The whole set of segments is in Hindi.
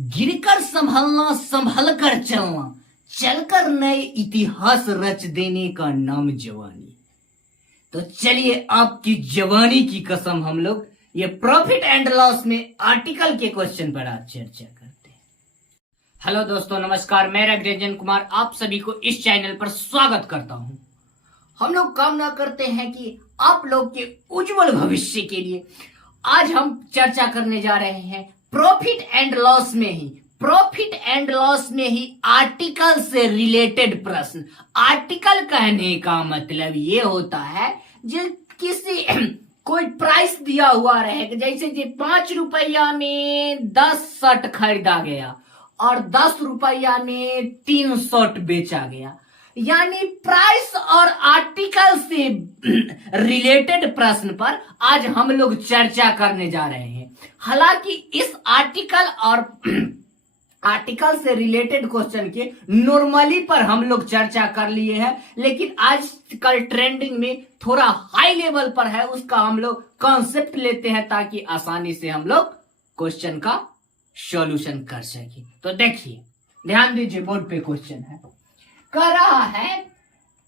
गिरकर संभलना संभल कर चलना, चलकर नए इतिहास रच देने का नाम जवानी। तो चलिए आपकी जवानी की कसम हम लोग ये प्रॉफिट एंड लॉस में आर्टिकल के क्वेश्चन पर आज चर्चा करते हैं। हेलो दोस्तों, नमस्कार। मैं रंजन कुमार आप सभी को इस चैनल पर स्वागत करता हूं। हम लोग कामना करते हैं कि आप लोग के उज्जवल भविष्य के लिए आज हम चर्चा करने जा रहे हैं प्रॉफिट एंड लॉस में ही आर्टिकल से रिलेटेड प्रश्न। आर्टिकल कहने का मतलब ये होता है जो किसी कोई प्राइस दिया हुआ रहेगा, जैसे कि 5 रुपया में 10 शर्ट खरीदा गया और 10 रुपया में 3 शर्ट बेचा गया, यानी प्राइस और आर्टिकल से रिलेटेड प्रश्न पर आज हम लोग चर्चा करने जा रहे हैं। हालांकि इस आर्टिकल से रिलेटेड क्वेश्चन के नॉर्मली पर हम लोग चर्चा कर लिए हैं, लेकिन आजकल ट्रेंडिंग में थोड़ा हाई लेवल पर है, उसका हम लोग कॉन्सेप्ट लेते हैं ताकि आसानी से हम लोग क्वेश्चन का सॉल्यूशन कर सके। तो देखिए, ध्यान दीजिए, बोर्ड पे क्वेश्चन है, कह रहा है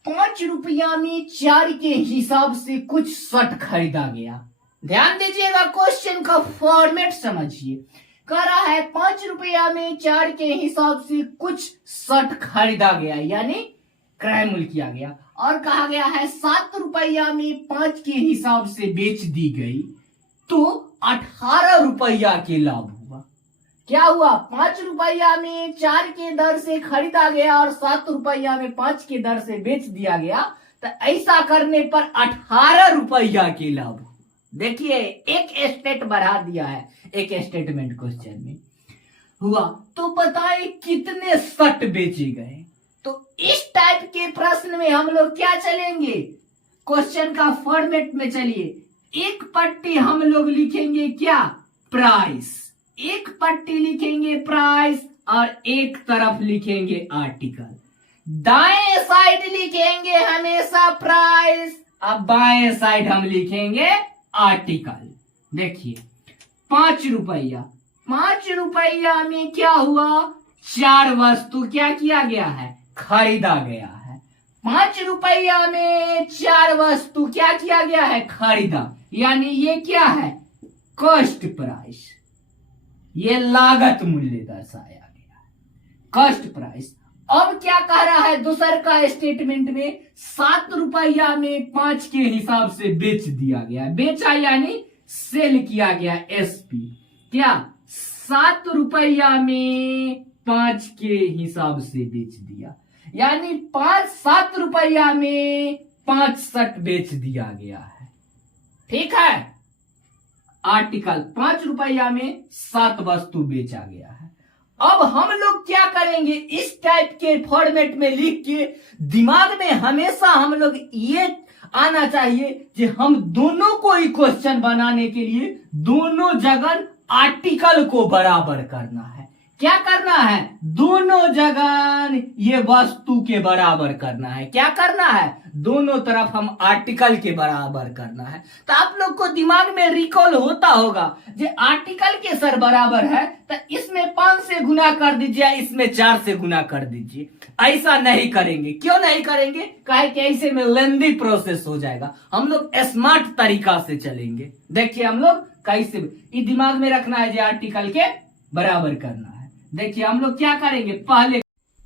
5 रुपया में 4 के हिसाब से कुछ शर्ट खरीदा गया। ध्यान दीजिएगा, क्वेश्चन का फॉर्मेट समझिए। कह रहा है 5 रुपया में 4 के हिसाब से कुछ शर्ट खरीदा गया, यानी क्रय मूल्य किया गया, और कहा गया है 7 रुपया में 5 के हिसाब से बेच दी गई तो 18 रुपया के लाभ हुआ। क्या हुआ? 5 रुपया में 4 के दर से खरीदा गया और 7 रुपया में 5 के दर से बेच दिया गया, तो ऐसा करने पर 18 रुपया के लाभ हुआ। देखिए, एक स्टेट बढ़ा दिया है एक स्टेटमेंट क्वेश्चन में हुआ। तो बताएं कितने शर्ट बेचे गए। तो इस टाइप के प्रश्न में हम लोग क्या चलेंगे, क्वेश्चन का फॉर्मेट में चलिए। एक पट्टी हम लोग लिखेंगे क्या? प्राइस। एक पट्टी लिखेंगे प्राइस और एक तरफ लिखेंगे आर्टिकल। दाएं साइड लिखेंगे हमेशा प्राइस, अब बाएं साइड हम लिखेंगे आर्टिकल। देखिए, 5 रुपया में क्या हुआ? 4 वस्तु क्या किया गया है? खरीदा गया है। 5 रुपया में 4 वस्तु क्या किया गया है? खरीदा, यानी ये क्या है? Cost price. ये लागत मूल्य दर्शाया गया, कॉस्ट प्राइस। अब क्या कह रहा है दूसर का स्टेटमेंट में? 7 रुपया में 5 के हिसाब से बेच दिया गया। बेचा यानी सेल किया गया, एसपी। क्या? 7 रुपया में 5 के हिसाब से बेच दिया, यानी 7 रुपया में 5 शर्ट बेच दिया गया है। ठीक है, आर्टिकल 5 रुपया में 7 वस्तु बेचा गया है। अब हम लोग क्या करेंगे, इस टाइप के फॉर्मेट में लिख के दिमाग में हमेशा हम लोग ये आना चाहिए कि हम दोनों को ही क्वेश्चन बनाने के लिए दोनों जगह आर्टिकल को बराबर करना है। क्या करना है? दोनों जगह ये वस्तु के बराबर करना है। क्या करना है? दोनों तरफ हम आर्टिकल के बराबर करना है। तो आप लोग को दिमाग में रिकॉल होता होगा जो आर्टिकल के सर बराबर है तो इसमें 5 से गुना कर दीजिए, इसमें 4 से गुना कर दीजिए। ऐसा नहीं करेंगे। क्यों नहीं करेंगे? काहे कि ऐसे में लेंदी प्रोसेस हो जाएगा। हम लोग स्मार्ट तरीका से चलेंगे। देखिए, हम लोग कैसे ये दिमाग में रखना है जो आर्टिकल के बराबर करना है। देखिए, हम लोग क्या करेंगे, पहले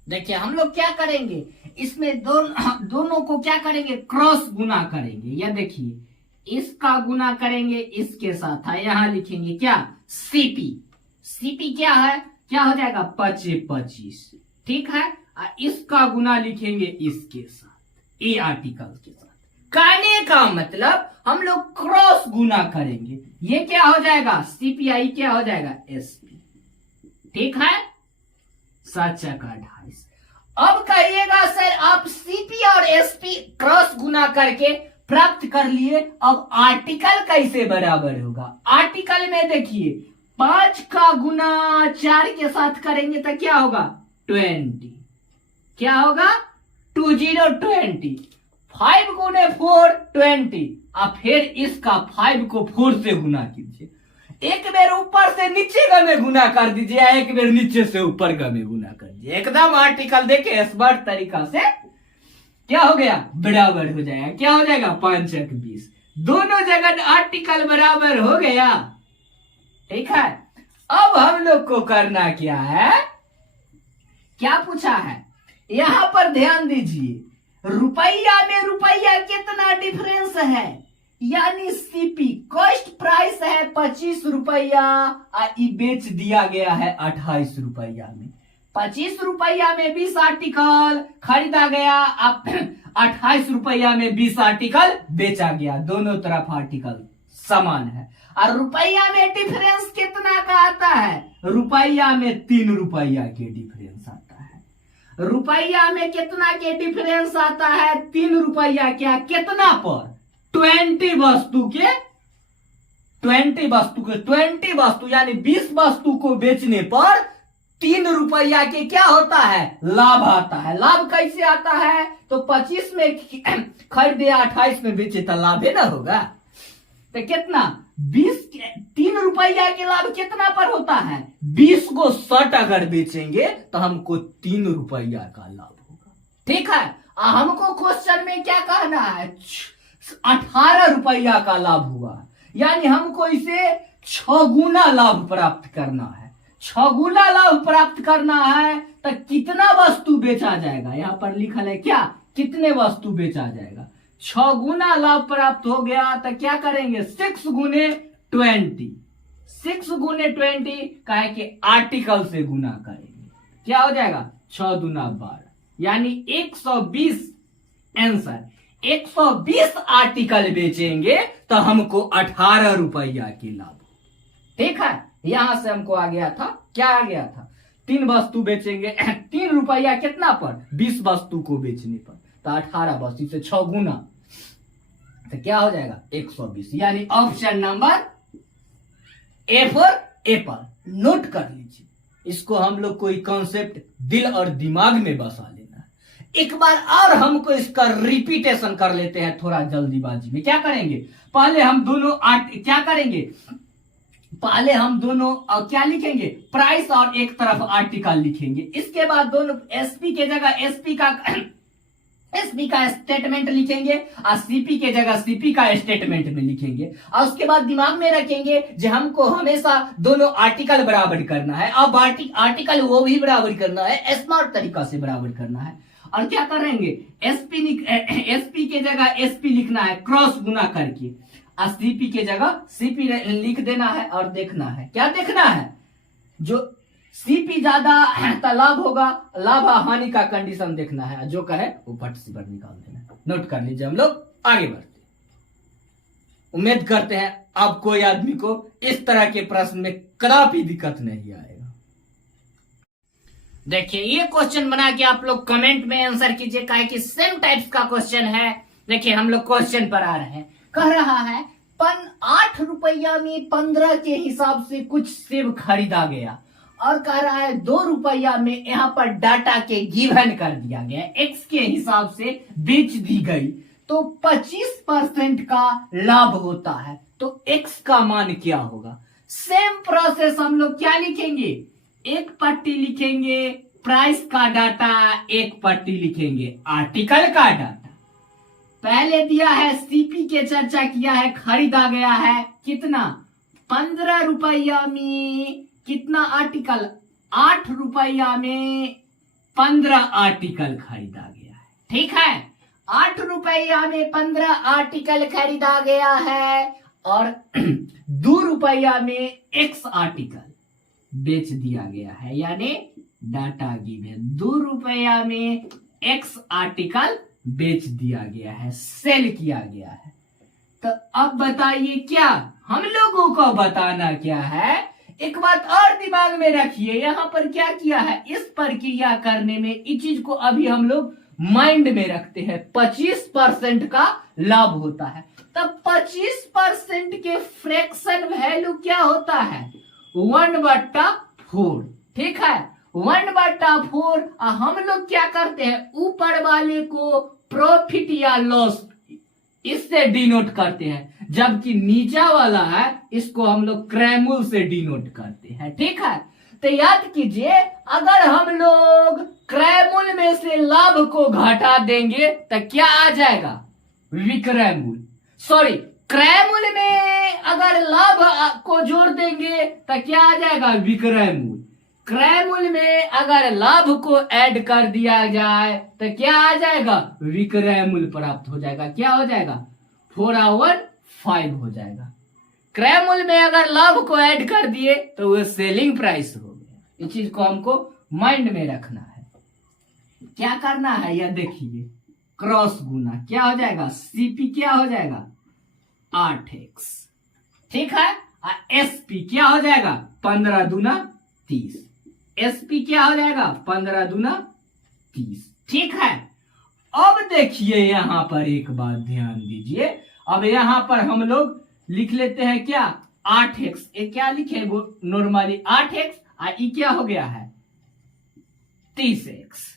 देखिए हम लोग क्या करेंगे, इसमें दोनों को क्या करेंगे? क्रॉस गुना करेंगे। या देखिए, इसका गुना करेंगे इसके साथ, है यहां लिखेंगे क्या? सीपी। सीपी क्या है? क्या हो जाएगा? 25। ठीक है, और इसका गुना लिखेंगे इसके साथ, ए आर्टिकल के साथ। कहने का मतलब हम लोग क्रॉस गुना करेंगे। ये क्या हो जाएगा? सीपीआई क्या हो जाएगा? एसपी। ठीक है, 7 का 28। अब कहिएगा सर आप सीपी और एसपी क्रॉस गुना करके प्राप्त कर लिए, अब आर्टिकल कैसे बराबर होगा? आर्टिकल में देखिए, 5 का गुना 4 के साथ करेंगे तो क्या होगा? 20। क्या होगा? 20। 5 गुने 4 20, और फिर इसका 5 को 4 से गुना कीजिए। एक बेर ऊपर से नीचे का में गुना कर दीजिए, एक बेर नीचे से ऊपर का में गुना कर दीजिए, एकदम आर्टिकल देके स्मार्ट तरीका से क्या हो गया, बराबर हो जाएगा। क्या हो जाएगा, 5 एक 20, दोनों जगह आर्टिकल बराबर हो गया। ठीक है, अब हम लोग को करना क्या है, क्या पूछा है यहां पर ध्यान दीजिए, रुपया में रुपया कितना डिफरेंस है, यानी सीपी कॉस्ट प्राइस है 25 रुपया, बेच दिया गया है 28 रुपया में। 25 रुपया में 20 आर्टिकल खरीदा गया, अब 28 रुपया में 20 आर्टिकल बेचा गया, दोनों तरफ आर्टिकल समान है। और रुपया में डिफरेंस कितना का आता है, रुपया में 3 रुपया के डिफरेंस आता है। रुपया में कितना के डिफरेंस आता है, 3 रुपया, क्या कितना पर, 20 वस्तु के 20 वस्तु यानी 20 वस्तु को बेचने पर 3 रुपया के क्या होता है, लाभ आता है। लाभ कैसे आता है, तो 25 में खरीदे 28 में बेचे तो लाभ है ना होगा, तो कितना 3 रुपया के लाभ कितना पर होता है, 20 को 60 अगर बेचेंगे तो हमको 3 रुपया का लाभ होगा। ठीक है, हमको क्वेश्चन में क्या कहना है, 18 रुपया का लाभ हुआ, यानी हमको इसे 6 गुना लाभ प्राप्त करना है। 6 गुना लाभ प्राप्त करना है तो कितना वस्तु बेचा जाएगा, यहां पर लिखा है क्या, कितने वस्तु बेचा जाएगा। 6 गुना लाभ प्राप्त हो गया तो क्या करेंगे, 6 गुने 20, 6 गुने 20 कहे कि आर्टिकल से गुना करेंगे, क्या हो जाएगा 6 दूना 12, यानी 120 आंसर। 120 आर्टिकल बेचेंगे तो हमको 18 रुपया की लाभ। ठीक है, यहां से हमको आ गया था, क्या आ गया था, 3 वस्तु बेचेंगे 3 रुपया कितना पर, 20 वस्तु को बेचने पर, तो 18 वस्तु से 6 गुना, तो क्या हो जाएगा 120, यानी option number A for Apple. Note कर लीजिए, इसको हम लोग कोई कॉन्सेप्ट दिल और दिमाग में बसा लेना है। एक बार और हमको इसका रिपीटेशन कर लेते हैं थोड़ा जल्दीबाजी में। क्या करेंगे, पहले हम दोनों क्या करेंगे, पहले हम दोनों क्या लिखेंगे, प्राइस और एक तरफ आर्टिकल लिखेंगे। इसके बाद दोनों एसपी के जगह एसपी का स्टेटमेंट लिखेंगे और सीपी के जगह सीपी का स्टेटमेंट में लिखेंगे। और उसके बाद दिमाग में रखेंगे जो हमको हमेशा दोनों आर्टिकल बराबर करना है, अब आर्टिकल वो भी बराबर करना है, स्मार्ट तरीका से बराबर करना है। और क्या करेंगे, एसपी के जगह एसपी लिखना है क्रॉस गुना करके, और सीपी के जगह सीपी लिख देना है और देखना है, क्या देखना है, जो सीपी ज्यादा तो लाभ होगा, लाभ हानि का कंडीशन देखना है, जो कहे वो पट से पर निकाल देना। नोट कर लीजिए, हम लोग आगे बढ़ते। उम्मीद करते हैं अब कोई आदमी को इस तरह के प्रश्न में कदापि दिक्कत नहीं आएगा। देखिए, ये क्वेश्चन बना के आप लोग कमेंट में आंसर कीजिए, काहे कि सेम टाइप्स का क्वेश्चन है। देखिए, हम लोग क्वेश्चन पर आ रहे हैं। कह रहा है 8 रुपया में 15 के हिसाब से कुछ सेब खरीदा गया, और कह रहा है 2 रुपया में यहाँ पर डाटा के गिवन कर दिया गया, एक्स के हिसाब से बेच दी गई, तो 25% का लाभ होता है, तो एक्स का मान क्या होगा। सेम प्रोसेस हम लोग क्या लिखेंगे, एक पट्टी लिखेंगे प्राइस का डाटा, एक पट्टी लिखेंगे आर्टिकल का डाटा। पहले दिया है सीपी के चर्चा किया है, खरीदा गया है कितना, 15 रुपया में कितना आर्टिकल, 8 रुपया में 15 आर्टिकल खरीदा गया है। ठीक है, 8 रुपया में 15 आर्टिकल खरीदा गया है, और 2 रुपया में x आर्टिकल बेच दिया गया है, यानी डाटा गिवन 2 रुपया में x आर्टिकल बेच दिया गया है, सेल किया गया है। तो अब बताइए, क्या हम लोगों को बताना क्या है, एक बात और दिमाग में रखिए, यहां पर क्या किया है, इस प्रक्रिया करने में इस चीज को अभी हम लोग माइंड में रखते हैं, 25% का लाभ होता है। तब 25% के फ्रैक्शन वैल्यू क्या होता है, 1/4। ठीक है, 1/4। हम लोग क्या करते हैं, ऊपर वाले को प्रॉफिट या लॉस इससे डिनोट करते हैं, जबकि नीचा वाला है इसको हम लोग क्रैमूल से डिनोट करते हैं। ठीक है, तो याद कीजिए, अगर हम लोग क्रैमूल में से लाभ को घटा देंगे तो क्या आ जाएगा? विक्रैमूल। सॉरी, क्रैमूल में अगर लाभ को जोड़ देंगे तो क्या आ जाएगा? विक्रैमूल। क्रैमूल में अगर लाभ को ऐड कर दिया जाए तो क्या आ जाएगा? विक्रैमूल प्राप्त हो जाएगा। क्या हो जाएगा? 4/5 हो जाएगा। क्रैमूल में अगर लाभ को ऐड कर दिए तो वो सेलिंग प्राइस हो गया। इस चीज को हमको माइंड में रखना है। क्या करना है यह देखिए, क्रॉस गुना क्या हो जाएगा? सीपी क्या हो जाएगा? 8x। ठीक है, एसपी क्या हो जाएगा? 15 दूना 30। एसपी क्या हो जाएगा? 15 दूना 30। ठीक है, अब देखिए यहां पर एक बात ध्यान दीजिए। अब यहां पर हम लोग लिख लेते हैं क्या? 8x। ये क्या लिखे नॉर्मली? 8x। ई क्या हो गया है? 30x।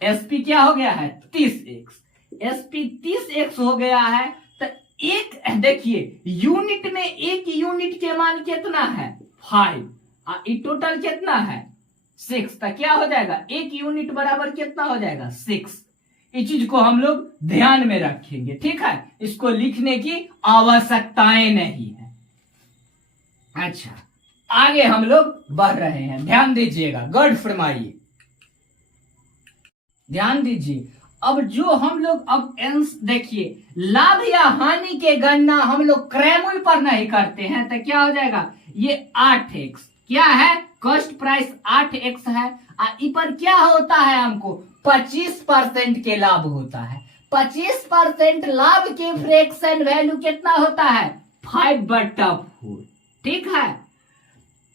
एसपी क्या हो गया है? 30x। एसपी 30x हो गया है। तो एक देखिए, यूनिट में एक यूनिट के मान कितना है? 5। टोटल कितना है? 6। तो क्या हो जाएगा? एक यूनिट बराबर कितना हो जाएगा? 6। इस चीज को हम लोग ध्यान में रखेंगे। ठीक है, इसको लिखने की आवश्यकताएं नहीं है। अच्छा, आगे हम लोग बढ़ रहे हैं, ध्यान दीजिएगा, गौर फरमाइए, ध्यान दीजिए। अब जो हम लोग अब देखिए, लाभ या हानि के गणना हम लोग क्रैमूल पर नहीं करते हैं तो क्या हो जाएगा? ये 8x क्या है? कॉस्ट प्राइस 8x है। ई पर क्या होता है? हमको 25% के लाभ होता है। 25% लाभ के फ्रैक्शन वैल्यू कितना होता है? 5/4। ठीक है,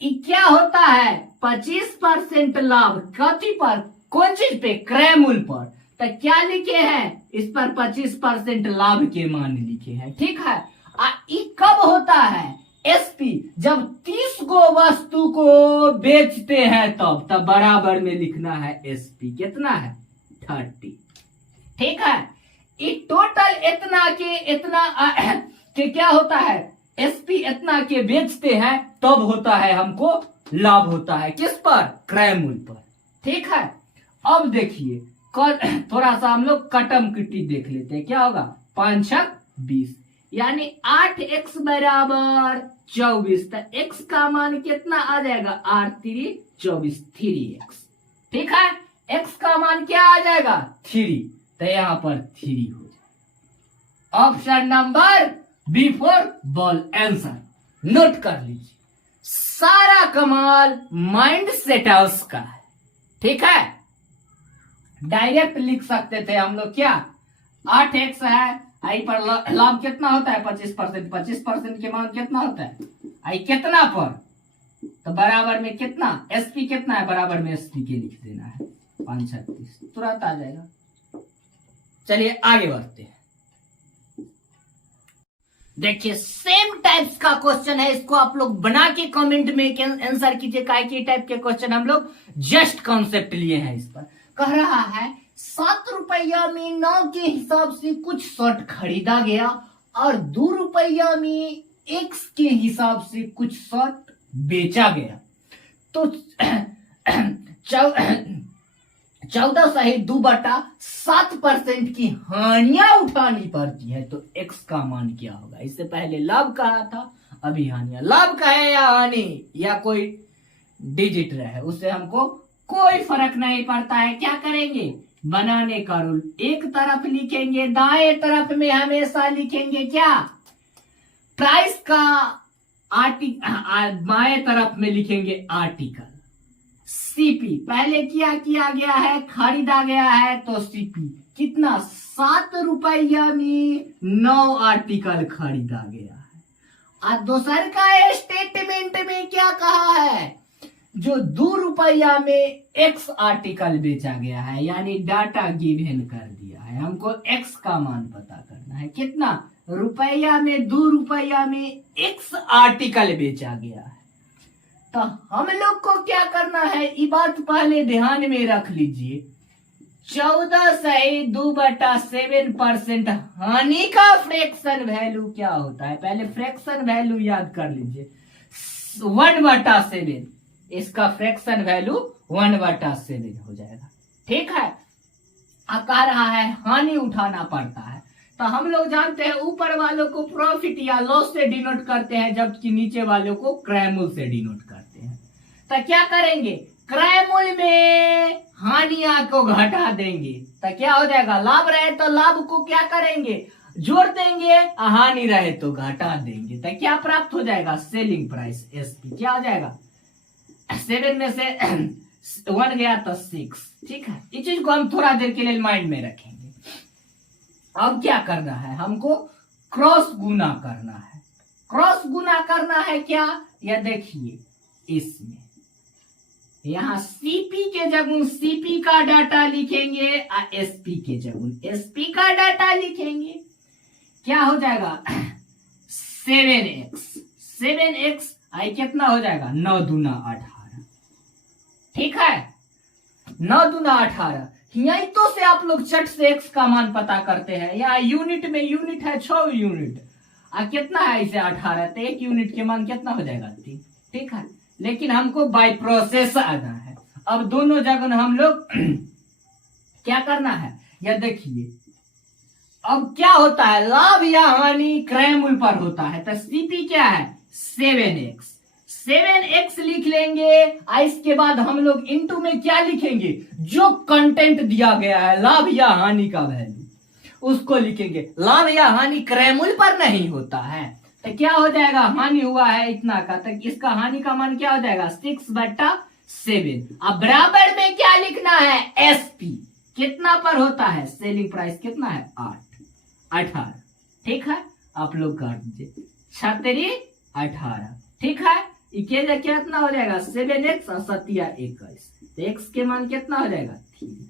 क्या होता है? 25% लाभ कथी पर? कौन चीज पे? क्रैमूल पर। तो क्या लिखे हैं? इस पर 25% लाभ के मान लिखे हैं। ठीक है, कब होता है? एसपी जब 30 गो वस्तु को बेचते हैं तब बराबर में लिखना है एसपी कितना है? 30। ठीक है, टोटल इतना के इतना के क्या होता है? एसपी इतना के बेचते हैं तब होता है हमको लाभ होता है। किस पर? क्रैमूल पर। ठीक है, अब देखिए थोड़ा सा हम लोग कटम किट्टी देख लेते हैं। क्या होगा? 5 छक 20, यानी 8x बराबर 24। तो x का मान कितना आ जाएगा? 8×3 24, 3x। ठीक है, x का मान क्या आ जाएगा? 3। तो यहां पर 3 हो जाएगा। Option number B4 ball answer note कर लीजिए। सारा कमाल माइंड सेट हाउस का है। ठीक है, डायरेक्ट लिख सकते थे हम लोग। क्या? 8x है, आई पर लाभ कितना होता है? 25%। 25% के मान कितना होता है? आई कितना पर? तो बराबर में कितना? एसपी कितना है? बराबर में एसपी के लिख देना है। 5×36 तुरंत आ जाएगा। चलिए आगे बढ़ते हैं। देखिए, सेम टाइप्स का क्वेश्चन है, इसको आप लोग बना के कमेंट में आंसर कीजिए। काय के टाइप के क्वेश्चन हम लोग जस्ट कॉन्सेप्ट लिए हैं। इस पर कह रहा है 7 रुपया में 9 के हिसाब से कुछ शर्ट खरीदा गया और 2 रुपया में x के हिसाब से कुछ शर्ट बेचा गया। तो 14/2/7% की हानियां उठानी पड़ती है। तो x का मान क्या होगा? इससे पहले लाभ कहा था, अभी हानियां। लाभ कहे या हानि या कोई डिजिट रहे, उससे हमको कोई फर्क नहीं पड़ता है। क्या करेंगे? बनाने का रूल, एक तरफ लिखेंगे, दाएं तरफ में हमेशा लिखेंगे क्या? प्राइस का बाएं तरफ में लिखेंगे आर्टिकल। सीपी पहले क्या किया गया है? खरीदा गया है। तो सीपी कितना? 7 रुपया में 9 आर्टिकल खरीदा गया है। और दूसर का स्टेटमेंट में क्या कहा है? जो 2 रुपया में x आर्टिकल बेचा गया है, यानी डाटा गिवन कर दिया है। हमको x का मान पता करना है। कितना? रुपया में 2 रुपया में x आर्टिकल बेचा गया है। तो हम लोग को क्या करना है? ये बात पहले ध्यान में रख लीजिए। 14/2/7% हानि का फ्रैक्शन वैल्यू क्या होता है? पहले फ्रैक्शन वैल्यू याद कर लीजिए। 1/7, इसका फ्रैक्शन वैल्यू 1/7 हो जाएगा। ठीक है, अब कह रहा है हानि उठाना पड़ता है, तो हम लोग जानते हैं ऊपर वालों को प्रॉफिट या लॉस से डिनोट करते हैं, जबकि नीचे वालों को क्रय मूल्य से डिनोट करते हैं। तो क्या करेंगे? क्रय मूल्य में हानिया को घटा देंगे, तो क्या हो जाएगा? लाभ रहे तो लाभ को क्या करेंगे? जोड़ देंगे, हानि रहे तो घटा देंगे, तो क्या प्राप्त हो जाएगा? Selling price SP. क्या हो जाएगा? 7 में से 1 गया तो 6। ठीक है, इस चीज को हम थोड़ा देर के लिए माइंड में रखेंगे। अब क्या करना है? हमको क्रॉस गुना करना है। क्रॉस गुना करना है क्या? यह देखिए, इसमें यहां सीपी के जगह सीपी का डाटा लिखेंगे और एसपी के जगह एसपी का डाटा लिखेंगे। क्या हो जाएगा? 7x आई कितना हो जाएगा? 9 दूना 18। ठीक है, 9 दूना 18। यही तो से आप लोग चट से x का मान पता करते हैं। यहाँ यूनिट में यूनिट है 6 यूनिट, और कितना है इसे 18, तो 1 यूनिट के मान कितना हो जाएगा? 3। ठीक है, लेकिन हमको बाय प्रोसेस आना है। अब दोनों जगह हम लोग क्या करना है? यह देखिए, अब क्या होता है? लाभ या हानि क्रय मूल्य पर होता है, तो सीपी क्या है? 7x लिख लेंगे। इसके बाद हम लोग इनटू में क्या लिखेंगे? जो कंटेंट दिया गया है लाभ या हानि का वैल्यू, उसको लिखेंगे। लाभ या हानि क्रय मूल्य पर नहीं होता है, तो क्या हो जाएगा? हानि हुआ है इतना का, तो इसका हानि का मान क्या हो जाएगा? 6/7। अब बराबर में क्या लिखना है? एसपी कितना पर होता है? सेलिंग प्राइस कितना है? 18। ठीक है, आप लोग कर दीजिए 18। ठीक है, कितना हो जाएगा? 7x और 7 तो x के मान कितना हो जाएगा? 3।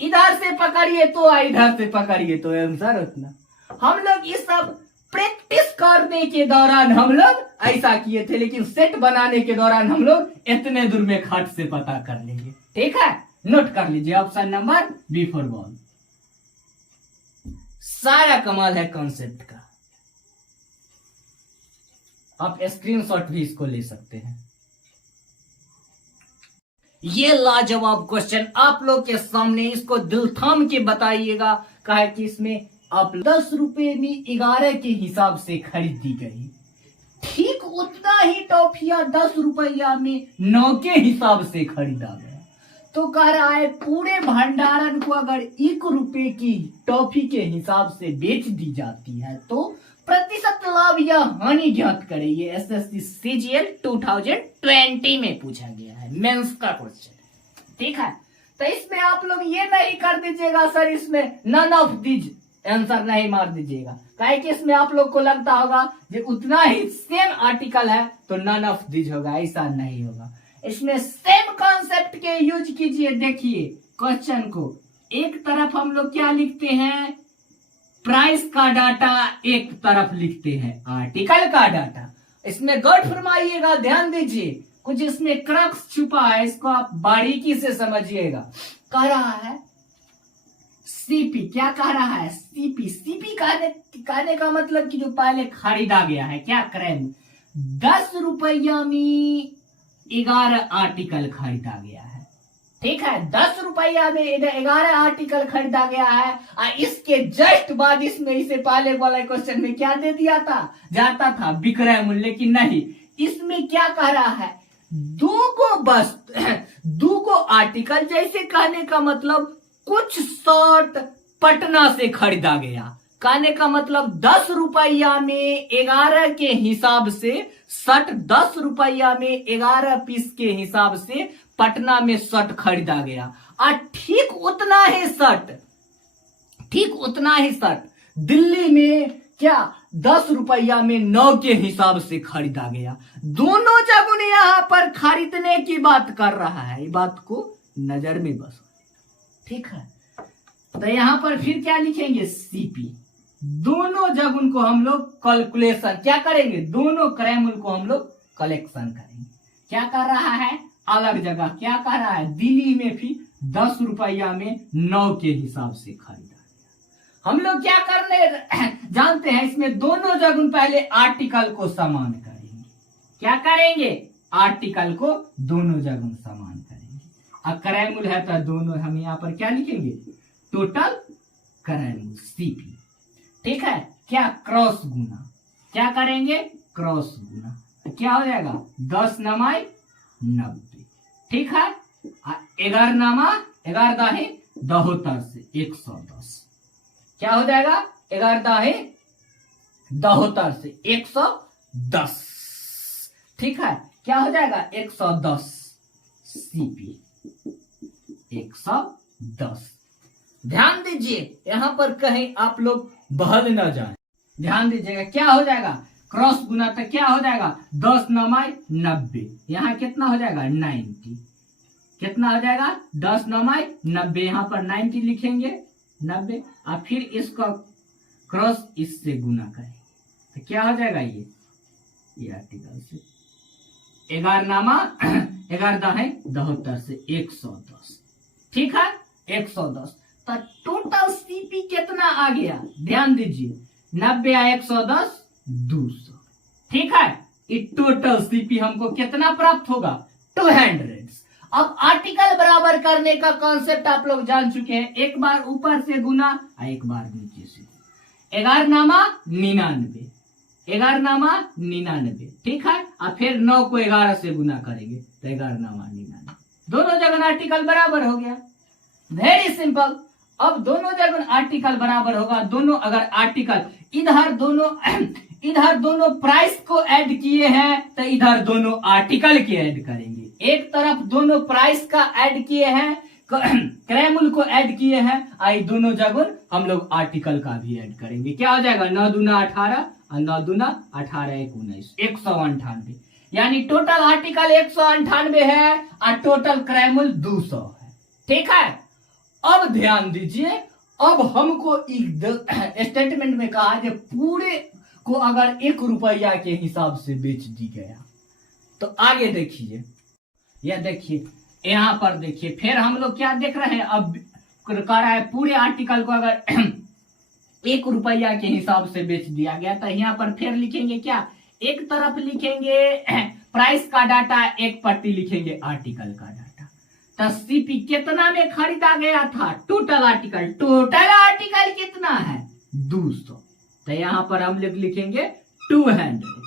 इधर से पकड़िए तो इधर से पकड़िए तो आंसर उतना। हम लोग इस सब प्रैक्टिस करने के दौरान हम लोग ऐसा किए थे, लेकिन सेट बनाने के दौरान हम लोग इतने दूर में खट से पता कर लेंगे। ठीक है, नोट कर लीजिए option number B for ball. सारा कमाल है कॉन्सेप्ट का। आप स्क्रीनशॉट भी इसको ले सकते हैं। ये लाजवाब क्वेश्चन आप लोग के सामने, इसको दिल थाम के बताइएगा। कहा कि इसमें आप 10 रुपए में 11 के हिसाब से खरीदी गई, ठीक उतना ही टॉफिया 10 रुपया में 9 के हिसाब से खरीदा गया। तो कह रहा है पूरे भंडारण को अगर 1 रुपए की टॉफी के हिसाब से बेच दी जाती है तो प्रतिशत लाभ या हानि ज्ञात करें। ये एसएससी सीजीएल 2020 में पूछा गया है, मेंस का क्वेश्चन। ठीक है, तो इसमें आप लोग ये नहीं कर दीजिएगा सर इसमें नन ऑफ दीज आंसर नहीं मार दीजिएगा, काहे कि इसमें आप लोग को लगता होगा कि उतना ही सेम आर्टिकल है तो नन ऑफ दीज होगा। ऐसा नहीं होगा, इसमें सेम कॉन्सेप्ट के यूज कीजिए। देखिए क्वेश्चन को, एक तरफ हम लोग क्या लिखते हैं? प्राइस का डाटा, एक तरफ लिखते हैं आर्टिकल का डाटा। इसमें गौर फरमाइएगा, ध्यान दीजिए, कुछ इसमें क्रक्स छुपा है, इसको आप बारीकी से समझिएगा। कह रहा है सीपी, क्या कह रहा है? सीपी कहने का मतलब कि जो पहले खरीदा गया है, क्या क्रय 10 रुपया में 11 आर्टिकल खरीदा गया है। ठीक है, 10 रुपया में 11 आर्टिकल खरीदा गया है, और इसके जस्ट बाद इसमें इसे पहले वाले क्वेश्चन में क्या दे दिया था? जाता था विक्रय मूल्य, लेकिन नहीं, इसमें क्या कह रहा है? 2 आर्टिकल, जैसे कहने का मतलब कुछ शर्ट पटना से खरीदा गया, कहने का मतलब 10 रुपया में 11 के हिसाब से शर्ट, 10 रुपया में 11 पीस के हिसाब से पटना में शर्ट खरीदा गया। और ठीक उतना ही शर्ट दिल्ली में क्या 10 रुपया में 9 के हिसाब से खरीदा गया। दोनों जगह यहाँ पर खरीदने की बात कर रहा है, ये बात को नजर में बस। ठीक है, तो यहाँ पर फिर क्या लिखेंगे? सीपी। दोनों जगह को हम लोग कैलकुलेशन क्या करेंगे? दोनों क्रय मूल्य को हम लोग कलेक्शन करेंगे। क्या कर रहा है? अलग जगह क्या कह रहा है? दिल्ली में भी 10 रुपया में 9 के हिसाब से खरीदा गया। हम लोग क्या करने जानते हैं, इसमें दोनों जगह पहले आर्टिकल को समान करेंगे। क्या करेंगे, आर्टिकल को दोनों जगह समान करेंगे। अब क्रय मूल्य है तो दोनों हम यहाँ पर क्या लिखेंगे, टोटल क्रय मूल्य सीपी। ठीक है, क्या क्रॉस गुना, क्या करेंगे, क्रॉस गुना, तो क्या हो जाएगा 10 9 90। ठीक है, 11 नामा 11 दाहे 72 से 110, क्या हो जाएगा 11 दाहे 72 से 110। ठीक है, क्या हो जाएगा 110 सीपी 110। ध्यान दीजिए यहां पर कहीं आप लोग बहल न जाए, ध्यान दीजिएगा। क्या हो जाएगा, क्रॉस गुना तो क्या हो जाएगा 10 9 90, यहाँ कितना हो जाएगा 90, कितना हो जाएगा 10 9 90, यहाँ पर 90 लिखेंगे 90, और फिर इसका क्रॉस इससे गुना करेंगे तो क्या हो जाएगा ये आर्टिकल से 11 नामा 11 दाहे 72 से 110। ठीक है, 110, तो टोटल सीपी कितना आ गया, ध्यान दीजिए 90 या 110 200। ठीक है, ये टोटल सीपी हमको कितना प्राप्त होगा 200। अब आर्टिकल बराबर करने का कॉन्सेप्ट आप लोग जान चुके हैं, एक बार ऊपर से गुना और एक बार नीचे से। 11 नामा 99, 11 नामा 99। ठीक है, और फिर 9 को 11 से गुना करेंगे तो 11 नामा 99, दोनों जगह आर्टिकल बराबर हो गया। Very simple. अब दोनों जगह आर्टिकल बराबर होगा, दोनों अगर आर्टिकल इधर दोनों प्राइस को ऐड किए हैं तो इधर दोनों आर्टिकल के ऐड करेंगे। एक तरफ दोनों प्राइस का ऐड किए हैं, क्रय मूल्य को ऐड किए हैं, आई दोनों जगह हम लोग आर्टिकल का भी ऐड करेंगे। क्या हो जाएगा 9 दूना 18 और 9 दूना 18 1 19, 198। यानी टोटल आर्टिकल 198 है और टोटल क्रय मूल्य 200 है। ठीक है, अब ध्यान दीजिए, अब हमको स्टेटमेंट में कहा कि पूरे को अगर 1 रुपया के हिसाब से बेच दी गया तो आगे देखिए, यह देखिए यहां पर देखिए, फिर हम लोग क्या देख रहे हैं, अब कह रहा है पूरे आर्टिकल को अगर 1 रुपया के हिसाब से बेच दिया गया तो यहाँ पर फिर लिखेंगे क्या, एक तरफ लिखेंगे प्राइस का डाटा, एक पट्टी लिखेंगे आर्टिकल का डाटा। तो सीपी कितना में खरीदा गया था, टोटल आर्टिकल कितना है 200, तो यहाँ पर हम लोग लिखेंगे 200।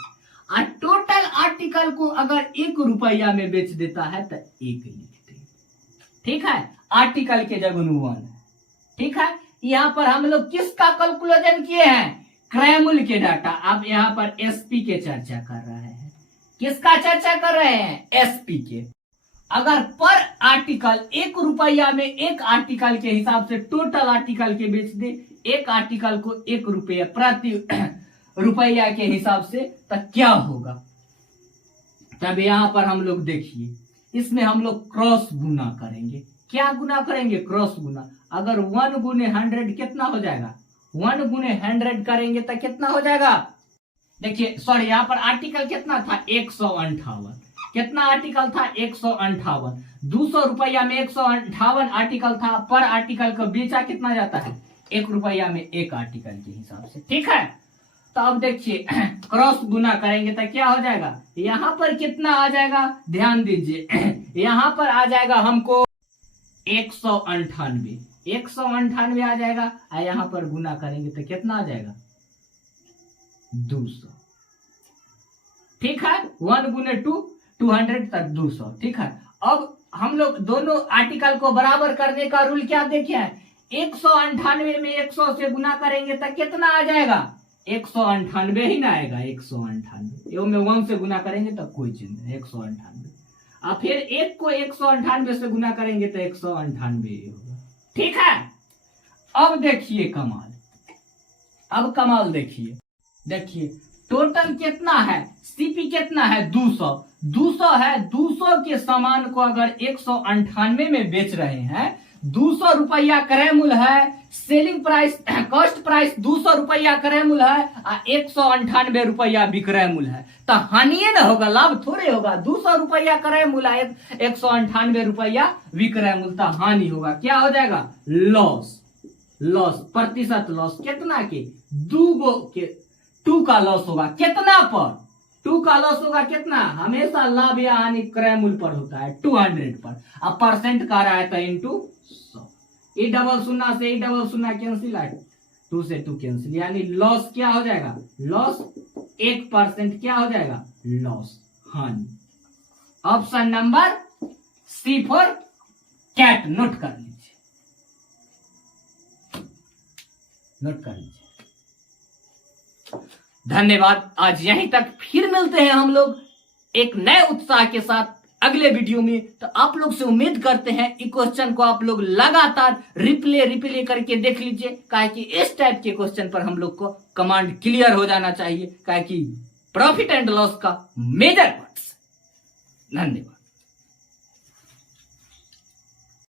और टोटल आर्टिकल को अगर 1 रुपया में बेच देता है तो 1 लिखते हैं। ठीक है, आर्टिकल के जगह 1 है। ठीक है, यहाँ पर हम लोग किसका कैलकुलेशन किए हैं, क्रय मूल्य के डाटा। अब यहाँ पर एसपी के चर्चा कर रहे हैं, किसका चर्चा कर रहे हैं, एसपी के। अगर पर आर्टिकल 1 रुपया में एक आर्टिकल के हिसाब से टोटल आर्टिकल के बेच दे, एक आर्टिकल को 1 रुपया प्रति रुपया के हिसाब से, तो क्या होगा। तब यहाँ पर हम लोग देखिए, इसमें हम लोग क्रॉस गुना करेंगे। क्या गुना करेंगे, क्रॉस गुना। अगर 1 गुने 100 कितना हो जाएगा, 1 गुने 100 करेंगे तो कितना हो जाएगा, देखिए सॉरी यहाँ पर आर्टिकल कितना था 158, कितना आर्टिकल था 158, 200 रुपया में 158 आर्टिकल था, पर आर्टिकल को बेचा कितना जाता है 1 रुपया में एक आर्टिकल के हिसाब से। ठीक है, तो अब देखिए क्रॉस गुना करेंगे तो क्या हो जाएगा, यहाँ पर कितना आ जाएगा, ध्यान दीजिए यहाँ पर आ जाएगा हमको 198 आ जाएगा, और यहाँ पर गुना करेंगे तो कितना आ जाएगा 200। ठीक है, 1 गुने 200 तक 200। ठीक है, अब हम लोग दोनों आर्टिकल को बराबर करने का रूल क्या देखे हैं, 198 में 100 से गुना करेंगे तो कितना आ जाएगा 198 ही ना आएगा, 198 में 1 से गुना करेंगे तो कोई चीज नहीं, 198। और फिर 1 को 198 से गुना करेंगे तो 198 होगा। ठीक है, अब देखिए कमाल, अब कमाल देखिए टोटल कितना है, सीपी कितना है 200 है। 200 के सामान को अगर 198 में बेच रहे हैं 200 रुपया क्रय मूल्य है, सेलिंग प्राइस कॉस्ट प्राइस 200 रुपया क्रय मूल्य है, 198 रुपया विक्रय मूल्य है, तो हानि ना होगा, लाभ थोड़े होगा। 200 रुपया क्रय मूल्य है, 198 रुपया विक्रय मूल्य, तो हानि होगा। क्या हो जाएगा? लॉस। लॉस प्रतिशत लॉस कितना के? 2 का लॉस होगा। कितना पर? 2 का लॉस होगा कितना? हमेशा लाभ या हानि क्रय मूल्य पर होता है, 200 पर। अब परसेंट का रहा है तो इंटू 100। ई डबल शून्य से ई डबल शून्य कैंसिल है, 2 से 2 कैंसिल, यानी लॉस क्या हो जाएगा? लॉस 1% क्या हो जाएगा? लॉस, हानि। Option number C for cat. Note कर लीजिए, नोट कर लीजिए। धन्यवाद। आज यहीं तक, फिर मिलते हैं हम लोग एक नए उत्साह के साथ अगले वीडियो में। तो आप लोग से उम्मीद करते हैं इस क्वेश्चन को आप लोग लगातार रिप्ले करके देख लीजिए, काहे कि इस टाइप के क्वेश्चन पर हम लोग को कमांड क्लियर हो जाना चाहिए, काहे कि प्रॉफिट एंड लॉस का मेजर पार्ट्स। धन्यवाद।